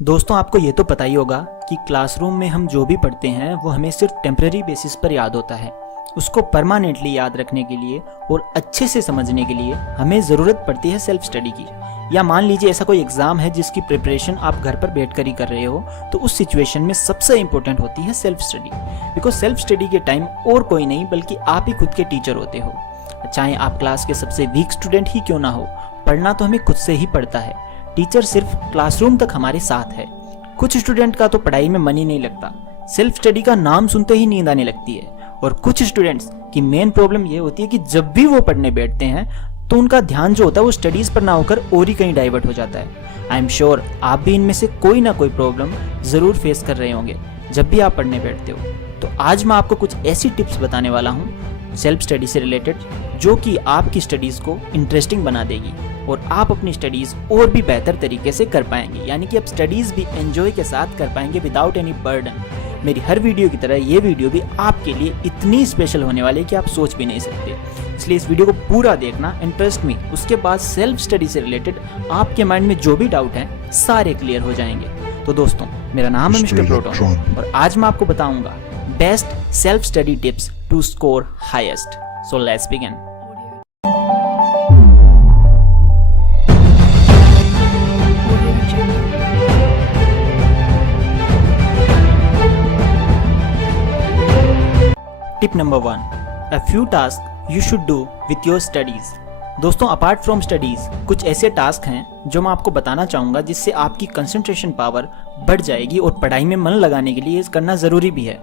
दोस्तों आपको ये तो पता ही होगा कि क्लासरूम में हम जो भी पढ़ते हैं वो हमें सिर्फ टेम्परेरी बेसिस पर याद होता है। उसको परमानेंटली याद रखने के लिए और अच्छे से समझने के लिए हमें ज़रूरत पड़ती है सेल्फ स्टडी की। या मान लीजिए ऐसा कोई एग्ज़ाम है जिसकी प्रिपरेशन आप घर पर बैठकर ही कर रहे हो, तो उस सिचुएशन में सबसे इंपॉर्टेंट होती है self study. Because self study के टाइम और कोई नहीं बल्कि आप ही खुद के टीचर होते हो। चाहे आप क्लास के सबसे वीक स्टूडेंट ही क्यों ना हो, पढ़ना तो हमें खुद से ही पड़ता है। टीचर सिर्फ क्लासरूम तक हमारे साथ है। कुछ स्टूडेंट का तो पढ़ाई में मन ही नहीं लगता, सेल्फ स्टडी का नाम सुनते ही नींद आने लगती है। और कुछ स्टूडेंट्स की मेन प्रॉब्लम ये होती है कि जब भी वो पढ़ने बैठते हैं तो उनका ध्यान जो होता है वो स्टडीज पर ना होकर और ही कहीं डाइवर्ट हो जाता है। आई एम श्योर आप भी इनमें से कोई ना कोई प्रॉब्लम जरूर फेस कर रहे होंगे जब भी आप पढ़ने बैठते हो। तो आज मैं आपको कुछ ऐसी टिप्स बताने वाला हूँ सेल्फ स्टडी से रिलेटेड जो कि आपकी स्टडीज को इंटरेस्टिंग बना देगी और आप अपनी स्टडीज और भी बेहतर तरीके से कर पाएंगे, यानी कि आप स्टडीज भी एंजॉय के साथ कर पाएंगे विदाउट एनी बर्डन। मेरी हर वीडियो की तरह ये वीडियो भी आपके लिए इतनी स्पेशल होने वाली है कि आप सोच भी नहीं सकते। इसलिए इस वीडियो को पूरा देखना, इंटरेस्ट में उसके बाद सेल्फ स्टडी से रिलेटेड आपके माइंड में जो भी डाउट हैं सारे क्लियर हो जाएंगे। तो दोस्तों मेरा नाम है मिस्टर प्रोटॉन और आज मैं आपको बताऊंगा best self study tips to score highest. So let's begin. Tip number 1, a few tasks you should do with your studies। दोस्तों अपार्ट फ्रॉम स्टडीज कुछ ऐसे टास्क हैं जो मैं आपको बताना चाहूँगा जिससे आपकी कंसंट्रेशन पावर बढ़ जाएगी और पढ़ाई में मन लगाने के लिए ये करना ज़रूरी भी है।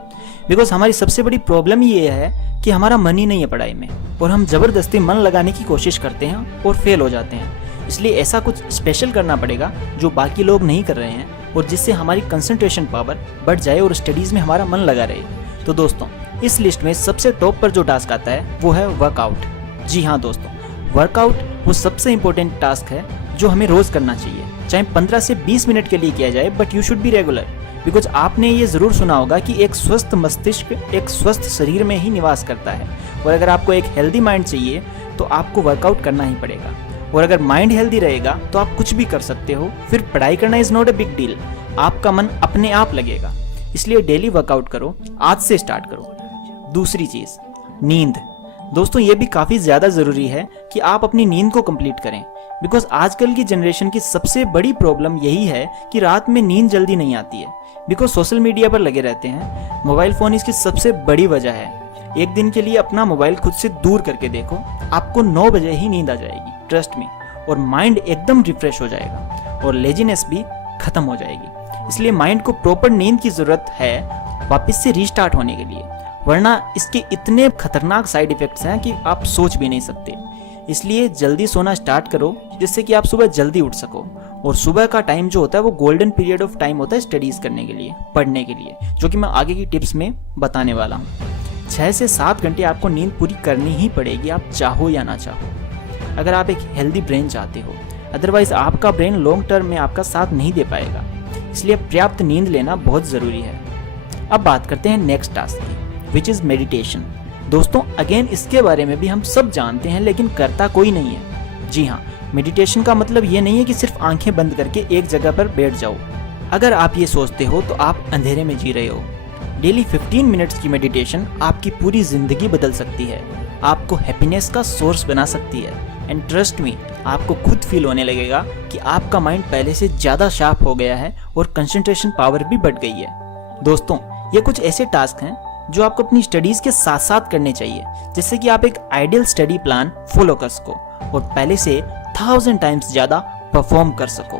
बिकॉज हमारी सबसे बड़ी प्रॉब्लम ये है कि हमारा मन ही नहीं है पढ़ाई में और हम ज़बरदस्ती मन लगाने की कोशिश करते हैं और फेल हो जाते हैं। इसलिए ऐसा कुछ स्पेशल करना पड़ेगा जो बाकी लोग नहीं कर रहे हैं और जिससे हमारी कंसंट्रेशन पावर बढ़ जाए और स्टडीज़ में हमारा मन लगा रहे। तो दोस्तों इस लिस्ट में सबसे टॉप पर जो टास्क आता है वो है वर्कआउट। जी हाँ दोस्तों, वर्कआउट वो सबसे इंपॉर्टेंट टास्क है जो हमें रोज करना चाहिए, चाहे 15 से 20 मिनट के लिए किया जाए, but you should be regular. Because आपने ये जरूर सुना होगा कि एक स्वस्थ मस्तिष्क एक स्वस्थ शरीर में ही निवास करता है और अगर आपको एक हेल्दी माइंड चाहिए तो आपको वर्कआउट करना ही पड़ेगा। और अगर माइंड हेल्दी रहेगा तो आप कुछ भी कर सकते हो, फिर पढ़ाई करना is not a big deal, आपका मन अपने आप लगेगा। इसलिए डेली वर्कआउट करो, आज से स्टार्ट करो। दूसरी चीज नींद। दोस्तों ये भी काफी ज्यादा जरूरी है कि आप अपनी नींद को कंप्लीट करें। बिकॉज आजकल की जनरेशन की सबसे बड़ी प्रॉब्लम यही है कि रात में नींद जल्दी नहीं आती है। बिकॉज सोशल मीडिया पर लगे रहते हैं, मोबाइल फोन इसकी सबसे बड़ी वजह है। एक दिन के लिए अपना मोबाइल खुद से दूर करके देखो, आपको 9 बजे ही नींद आ जाएगी, ट्रस्ट मी। और माइंड एकदम रिफ्रेश हो जाएगा और लेजीनेस भी खत्म हो जाएगी। इसलिए माइंड को प्रॉपर नींद की जरूरत है वापस से रीस्टार्ट होने के लिए, वरना इसके इतने खतरनाक साइड इफेक्ट्स हैं कि आप सोच भी नहीं सकते। इसलिए जल्दी सोना स्टार्ट करो जिससे कि आप सुबह जल्दी उठ सको। और सुबह का टाइम जो होता है वो गोल्डन पीरियड ऑफ टाइम होता है स्टडीज करने के लिए, पढ़ने के लिए, जो कि मैं आगे की टिप्स में बताने वाला हूँ। 6 से 7 घंटे आपको नींद पूरी करनी ही पड़ेगी, आप चाहो या ना चाहो, अगर आप एक हेल्दी ब्रेन चाहते हो। अदरवाइज आपका ब्रेन लॉन्ग टर्म में आपका साथ नहीं दे पाएगा। इसलिए पर्याप्त नींद लेना बहुत ज़रूरी है। अब बात करते हैं नेक्स्ट टास्क की, विच इज़ मेडिटेशन। दोस्तों अगेन इसके बारे में भी हम सब जानते हैं लेकिन करता कोई नहीं है। जी हाँ, मेडिटेशन का मतलब ये नहीं है कि सिर्फ आंखें बंद करके एक जगह पर बैठ जाओ। अगर आप ये सोचते हो तो आप अंधेरे में जी रहे हो। डेली 15 मिनट्स की मेडिटेशन आपकी पूरी जिंदगी बदल सकती है, आपको हैप्पीनेस का सोर्स बना सकती है। एंड ट्रस्ट मी, आपको खुद फील होने लगेगा कि आपका माइंड पहले से ज़्यादा शार्प हो गया है और कंसंट्रेशन पावर भी बढ़ गई है। दोस्तों ये कुछ ऐसे टास्क हैं जो आपको अपनी स्टडीज के साथ साथ करने चाहिए, जिससे कि आप एक आइडियल स्टडी प्लान फॉलो कर सको और पहले से 1000 टाइम्स ज्यादा परफॉर्म कर सको।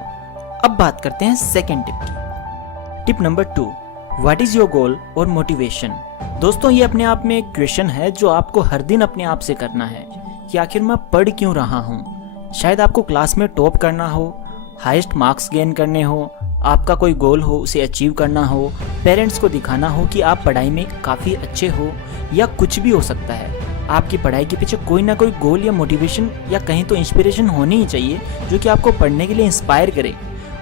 अब बात करते हैं सेकेंड टिप की। Tip number 2, what is your goal और मोटिवेशन। दोस्तों ये अपने आप में एक क्वेश्चन है जो आपको हर दिन अपने आप से करना है कि आखिर मैं पढ़ क्यों रहा हूँ। शायद आपको क्लास में टॉप करना हो, हाईएस्ट मार्क्स गेन करने हो, आपका कोई गोल हो उसे अचीव करना हो, पेरेंट्स को दिखाना हो कि आप पढ़ाई में काफ़ी अच्छे हो, या कुछ भी हो सकता है। आपकी पढ़ाई के पीछे कोई ना कोई गोल या मोटिवेशन या कहीं तो इंस्पिरेशन होनी ही चाहिए जो कि आपको पढ़ने के लिए इंस्पायर करे।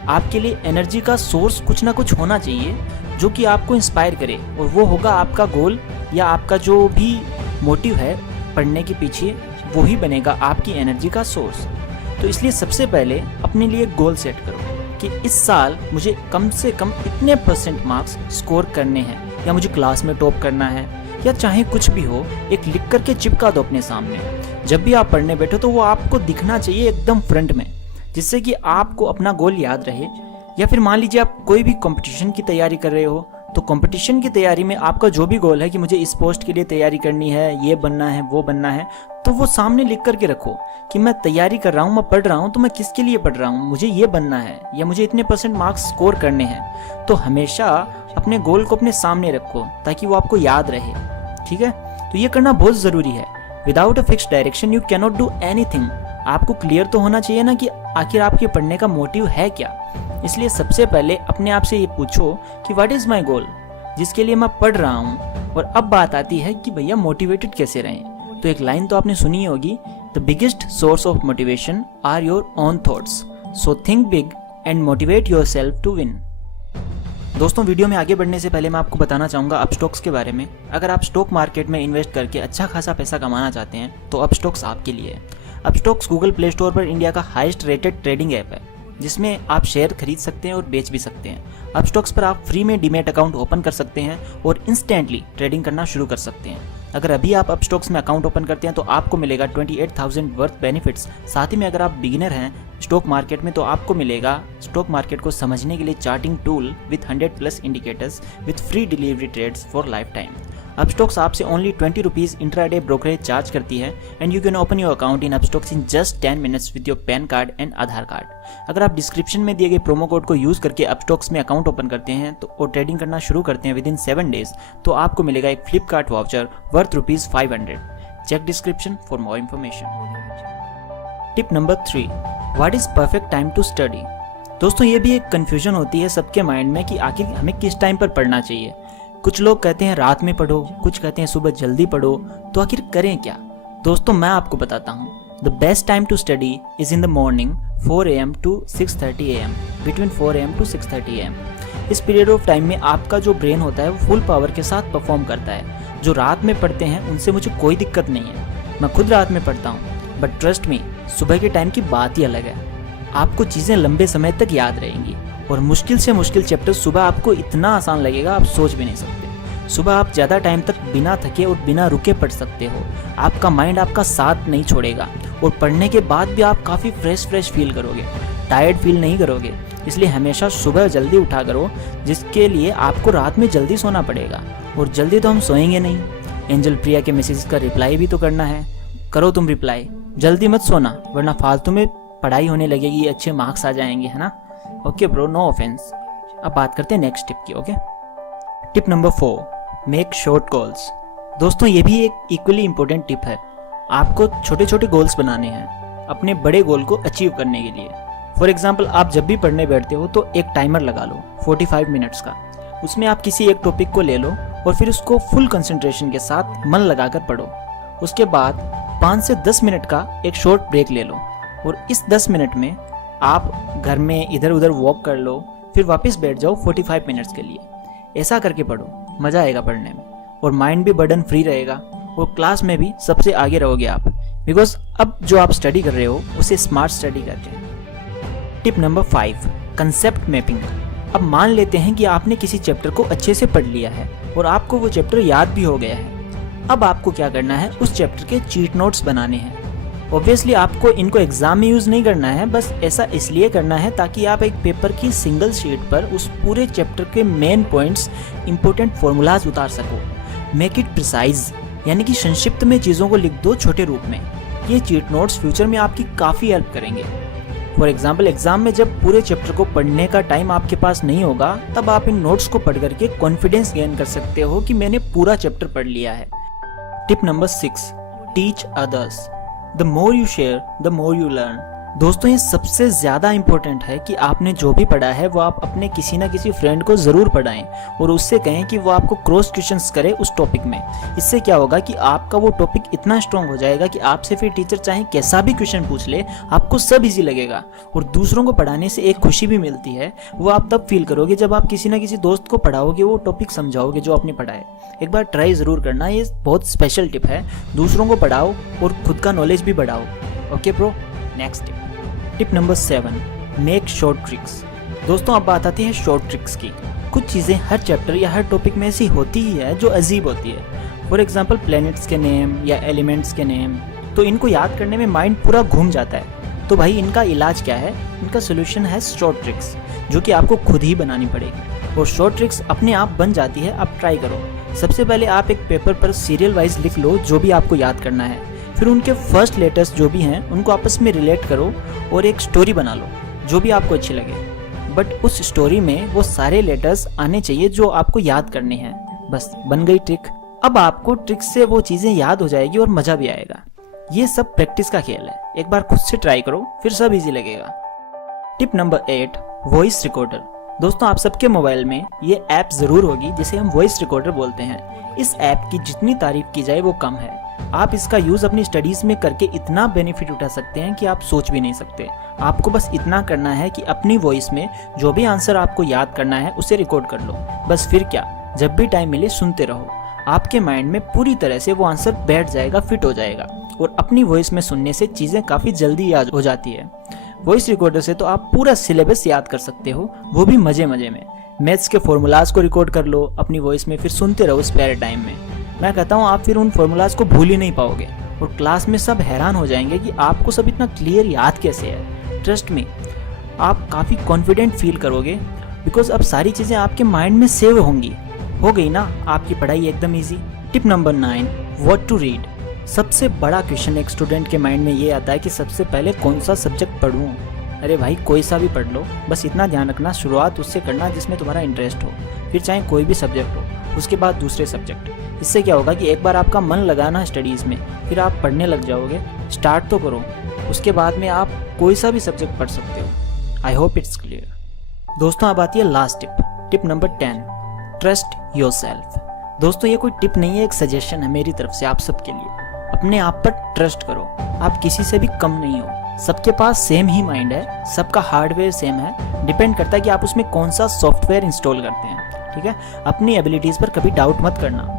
आपके लिए एनर्जी का सोर्स कुछ ना कुछ होना चाहिए जो कि आपको इंस्पायर करे, और वो होगा आपका गोल या आपका जो भी मोटिव है पढ़ने के पीछे, वो ही बनेगा आपकी एनर्जी का सोर्स। तो इसलिए सबसे पहले अपने लिए गोल सेट करो कि इस साल मुझे कम से कम इतने % मार्क्स स्कोर करने हैं, या मुझे क्लास में टॉप करना है, या चाहे कुछ भी हो, एक लिख करके चिपका दो अपने सामने। जब भी आप पढ़ने बैठो तो वो आपको दिखना चाहिए एकदम फ्रंट में, जिससे कि आपको अपना गोल याद रहे। या फिर मान लीजिए आप कोई भी कंपटीशन की तैयारी कर रहे हो, तो कंपटीशन की तैयारी में आपका जो भी गोल है कि मुझे इस पोस्ट के लिए तैयारी करनी है, ये बनना है, वो बनना है, तो वो सामने लिख करके रखो कि मैं तैयारी कर रहा हूँ, मैं पढ़ रहा हूँ, तो मैं किसके लिए पढ़ रहा हूँ, मुझे ये बनना है या मुझे इतने % मार्क्स स्कोर करने हैं। तो हमेशा अपने गोल को अपने सामने रखो ताकि वो आपको याद रहे। ठीक है, तो ये करना बहुत ज़रूरी है। Without a fix direction you can not do anything. आपको क्लियर तो होना चाहिए ना कि आखिर आपके पढ़ने का मोटिव है क्या। इसलिए सबसे पहले अपने आप से ये पूछो कि व्हाट इज़ माई गोल, जिसके लिए मैं पढ़ रहा हूँ। और अब बात आती है कि भैया मोटिवेटेड कैसे रहें। तो एक लाइन तो आपने सुनी होगी, the biggest source of motivation are your own thoughts, so think big and motivate yourself to win. दोस्तों, वीडियो में आगे बढ़ने से पहले मैं आपको बताना चाहूँगा अपस्टॉक्स के बारे में। अगर आप स्टॉक मार्केट में इन्वेस्ट करके अच्छा खासा पैसा कमाना चाहते हैं तो अपस्टॉक्स आपके लिए है। अपस्टॉक्स गूगल प्ले स्टोर पर इंडिया का हाईएस्ट रेटेड ट्रेडिंग ऐप है, जिसमें आप शेयर खरीद सकते हैं और बेच भी सकते हैं। अपस्टॉक्स पर आप फ्री में डीमैट अकाउंट ओपन कर सकते हैं और इंस्टेंटली ट्रेडिंग करना शुरू कर सकते हैं। अगर अभी आप अपस्टॉक्स में अकाउंट ओपन करते हैं तो आपको मिलेगा 28,000 वर्थ बेनिफिट्स। साथ ही में अगर आप बिगिनर हैं स्टॉक मार्केट में तो आपको मिलेगा स्टॉक मार्केट को समझने के लिए charting tool with 100+ indicators with free delivery trades for life time. Upstox आपसे only 20 rupees intraday brokerage charge करती है and you can open your account in Upstox in just 10 minutes with your PAN card and Aadhaar card. अगर आप description में दिए गए promo code को use करके अपस्टॉक्स में अकाउंट ओपन करते हैं तो और ट्रेडिंग करना शुरू करते हैं विदिन 7 डेज, तो आपको मिलेगा एक Flipkart voucher worth ₹500। Check description for more information. Tip number 3, what is perfect time to study. दोस्तों, ये भी एक कन्फ्यूजन होती है सबके माइंड में कि आखिर हमें किस टाइम पर पढ़ना चाहिए। कुछ लोग कहते हैं रात में पढ़ो, कुछ कहते हैं सुबह जल्दी पढ़ो, तो आखिर करें क्या। दोस्तों, मैं आपको बताता हूँ, the best time to study is in the morning 4 AM to 6:30 AM, between 4 AM to 6:30 AM। इस पीरियड ऑफ टाइम में आपका जो ब्रेन होता है वो फुल पावर के साथ परफॉर्म करता है। जो रात में पढ़ते हैं उनसे मुझे कोई दिक्कत नहीं है, मैं खुद रात में पढ़ता हूँ, बट ट्रस्ट मी, सुबह के टाइम की बात ही अलग है। आपको चीज़ें लंबे समय तक याद रहेंगी और मुश्किल से मुश्किल चैप्टर सुबह आपको इतना आसान लगेगा आप सोच भी नहीं सकते। सुबह आप ज़्यादा टाइम तक बिना थके और बिना रुके पढ़ सकते हो। आपका माइंड आपका साथ नहीं छोड़ेगा और पढ़ने के बाद भी आप काफ़ी फ्रेश फील करोगे, टायर्ड फील नहीं करोगे। इसलिए हमेशा सुबह जल्दी उठा करो, जिसके लिए आपको रात में जल्दी सोना पड़ेगा। और जल्दी तो हम सोएंगे नहीं, एंजल प्रिया के मैसेज का रिप्लाई भी तो करना है। करो तुम रिप्लाई, जल्दी मत सोना, वरना फालतू में पढ़ाई होने लगेगी, अच्छे मार्क्स आ जाएंगे, है ना। Okay bro, no offence. अब बात करते हैं नेक्स्ट टिप की। Okay, tip number 4, make short goals. दोस्तों, ये भी एक इक्वली इंपॉर्टेंट टिप है। आपको छोटे छोटे गोल्स बनाने हैं अपने बड़े गोल को अचीव करने के लिए। फॉर एग्जाम्पल, आप जब भी पढ़ने बैठते हो तो एक टाइमर लगा लो 45 मिनट्स का। उसमें आप किसी एक टॉपिक को ले लो और फिर उसको फुल कंसंट्रेशन के साथ मन लगाकर पढ़ो। उसके बाद 5 से 10 मिनट का एक शॉर्ट ब्रेक ले लो और इस 10 मिनट में आप घर में इधर उधर वॉक कर लो, फिर वापस बैठ जाओ 45 मिनट्स के लिए। ऐसा करके पढ़ो, मज़ा आएगा पढ़ने में और माइंड भी बर्डन फ्री रहेगा और क्लास में भी सबसे आगे रहोगे आप, बिकॉज अब जो आप स्टडी कर रहे हो उसे स्मार्ट स्टडी कर रहे हैं। Tip number 5, concept mapping. अब मान लेते हैं कि आपने किसी चैप्टर को अच्छे से पढ़ लिया है और आपको वो चैप्टर याद भी हो गया है। अब आपको क्या करना है, उस चैप्टर के चीट नोट्स बनाने हैं। ऑब्वियसली आपको इनको एग्जाम में यूज़ नहीं करना है, बस ऐसा इसलिए करना है ताकि आप एक पेपर की सिंगल शीट पर उस पूरे चैप्टर के मेन पॉइंट्स, इंपॉर्टेंट फॉर्मूलाज उतार सको। मेक इट प्रिसाइज, यानी कि संक्षिप्त में चीज़ों को लिख दो छोटे रूप में। ये चीट नोट्स फ्यूचर में आपकी काफ़ी हेल्प करेंगे। फॉर एग्जाम्पल, एग्जाम में जब पूरे चैप्टर को पढ़ने का टाइम आपके पास नहीं होगा, तब आप इन नोट्स को पढ़ करके कॉन्फिडेंस गेन कर सकते हो कि मैंने पूरा चैप्टर पढ़ लिया है। Tip number 6, teach others. The more you share the more you learn. दोस्तों, ये सबसे ज़्यादा इंपॉर्टेंट है कि आपने जो भी पढ़ा है वो आप अपने किसी ना किसी फ्रेंड को ज़रूर पढ़ाएं और उससे कहें कि वो आपको क्रॉस क्वेश्चंस करे उस टॉपिक में। इससे क्या होगा कि आपका वो टॉपिक इतना स्ट्रॉन्ग हो जाएगा कि आपसे फिर टीचर चाहे कैसा भी क्वेश्चन पूछ ले, आपको सब इजी लगेगा। और दूसरों को पढ़ाने से एक खुशी भी मिलती है, वो आप तब फील करोगे जब आप किसी ना किसी दोस्त को पढ़ाओगे, वो टॉपिक समझाओगे जो आपने पढ़ा है। एक बार ट्राई ज़रूर करना, ये बहुत स्पेशल टिप है। दूसरों को पढ़ाओ और खुद का नॉलेज भी बढ़ाओ। Okay bro, next tip number 7, make short tricks. दोस्तों अब बात आती है शॉर्ट ट्रिक्स की। कुछ चीज़ें हर चैप्टर या हर टॉपिक में ऐसी होती ही है जो अजीब होती है। फॉर एग्जांपल प्लैनेट्स के नेम या एलिमेंट्स के नेम, तो इनको याद करने में माइंड पूरा घूम जाता है। तो भाई इनका इलाज क्या है? इनका सोल्यूशन है शॉर्ट ट्रिक्स, जो कि आपको खुद ही बनानी पड़ेगी। और शॉर्ट ट्रिक्स अपने आप बन जाती है, आप ट्राई करो। सबसे पहले आप एक पेपर पर सीरियल वाइज लिख लो जो भी आपको याद करना है। फिर उनके फर्स्ट लेटर्स जो भी हैं उनको आपस में रिलेट करो और एक स्टोरी बना लो जो भी आपको अच्छी लगे। बट उस स्टोरी में वो सारे लेटर्स आने चाहिए जो आपको याद करने हैं। बस बन गई ट्रिक। अब आपको ट्रिक से वो चीज़ें याद हो जाएगी और मज़ा भी आएगा। ये सब प्रैक्टिस का खेल है, एक बार खुद से ट्राई करो फिर सब इजी लगेगा। Tip number 8, voice recorder. दोस्तों आप सबके मोबाइल में ये ऐप ज़रूर होगी जिसे हम वॉइस रिकॉर्डर बोलते हैं। इस ऐप की जितनी तारीफ की जाए वो कम है। आप इसका यूज़ अपनी स्टडीज़ में करके इतना बेनिफिट उठा सकते हैं कि आप सोच भी नहीं सकते। आपको बस इतना करना है कि अपनी वॉइस में जो भी आंसर आपको याद करना है उसे रिकॉर्ड कर लो। बस फिर क्या, जब भी टाइम मिले सुनते रहो। आपके माइंड में पूरी तरह से वो आंसर बैठ जाएगा, फिट हो जाएगा। और अपनी वॉइस में सुनने से चीज़ें काफ़ी जल्दी याद हो जाती है। वॉइस रिकॉर्डर से तो आप पूरा सिलेबस याद कर सकते हो, वो भी मज़े मज़े में। मैथ्स के फॉर्मूलाज को रिकॉर्ड कर लो अपनी वॉइस में, फिर सुनते रहो स्पेयर टाइम में। मैं कहता हूँ आप फिर उन फॉर्मूलाज को भूल ही नहीं पाओगे और क्लास में सब हैरान हो जाएंगे कि आपको सब इतना क्लियर याद कैसे है। ट्रस्ट मी, आप काफ़ी कॉन्फिडेंट फील करोगे बिकॉज अब सारी चीज़ें आपके माइंड में सेव होंगी। हो गई ना आपकी पढ़ाई एकदम easy. Tip number 9, what to read. सबसे बड़ा क्वेश्चन एक स्टूडेंट के माइंड में ये आता है कि सबसे पहले कौन सा सब्जेक्ट पढ़ूं। अरे भाई कोई सा भी पढ़ लो, बस इतना ध्यान रखना शुरुआत उससे करना जिसमें तुम्हारा इंटरेस्ट हो, फिर चाहे कोई भी सब्जेक्ट हो, उसके बाद दूसरे सब्जेक्ट। इससे क्या होगा कि एक बार आपका मन लगाना स्टडीज़ में, फिर आप पढ़ने लग जाओगे। स्टार्ट तो करो, उसके बाद में आप कोई सा भी सब्जेक्ट पढ़ सकते हो। I hope it's clear. दोस्तों अब आती है last tip, tip number 10, trust yourself. दोस्तों ये कोई टिप नहीं है, एक सजेशन है मेरी तरफ से आप सबके लिए। अपने आप पर ट्रस्ट करो। आप किसी से भी कम नहीं हो। सबके पास सेम ही माइंड है, सबका हार्डवेयर सेम है। डिपेंड करता है कि आप उसमें कौन सा सॉफ्टवेयर इंस्टॉल करते हैं। ठीक है, अपनी एबिलिटीज़ पर कभी डाउट मत करना।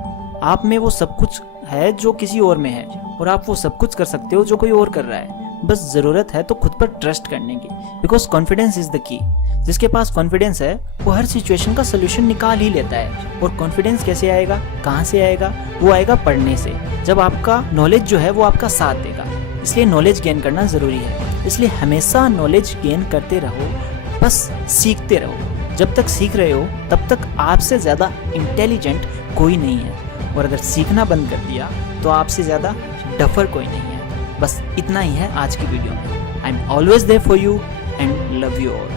आप में वो सब कुछ है जो किसी और में है, और आप वो सब कुछ कर सकते हो जो कोई और कर रहा है। बस ज़रूरत है तो खुद पर ट्रस्ट करने की, because confidence is the key. जिसके पास कॉन्फिडेंस है वो हर सिचुएशन का सोल्यूशन निकाल ही लेता है। और कॉन्फिडेंस कैसे आएगा, कहाँ से आएगा? वो आएगा पढ़ने से, जब आपका नॉलेज जो है वो आपका साथ देगा। इसलिए नॉलेज गेन करना ज़रूरी है। इसलिए हमेशा नॉलेज गेन करते रहो, बस सीखते रहो। जब तक सीख रहे हो तब तक आपसे ज़्यादा इंटेलिजेंट कोई नहीं है, और अगर सीखना बंद कर दिया तो आपसे ज़्यादा डफर कोई नहीं है। बस इतना ही है आज की वीडियो में। I am always there for you and love you all.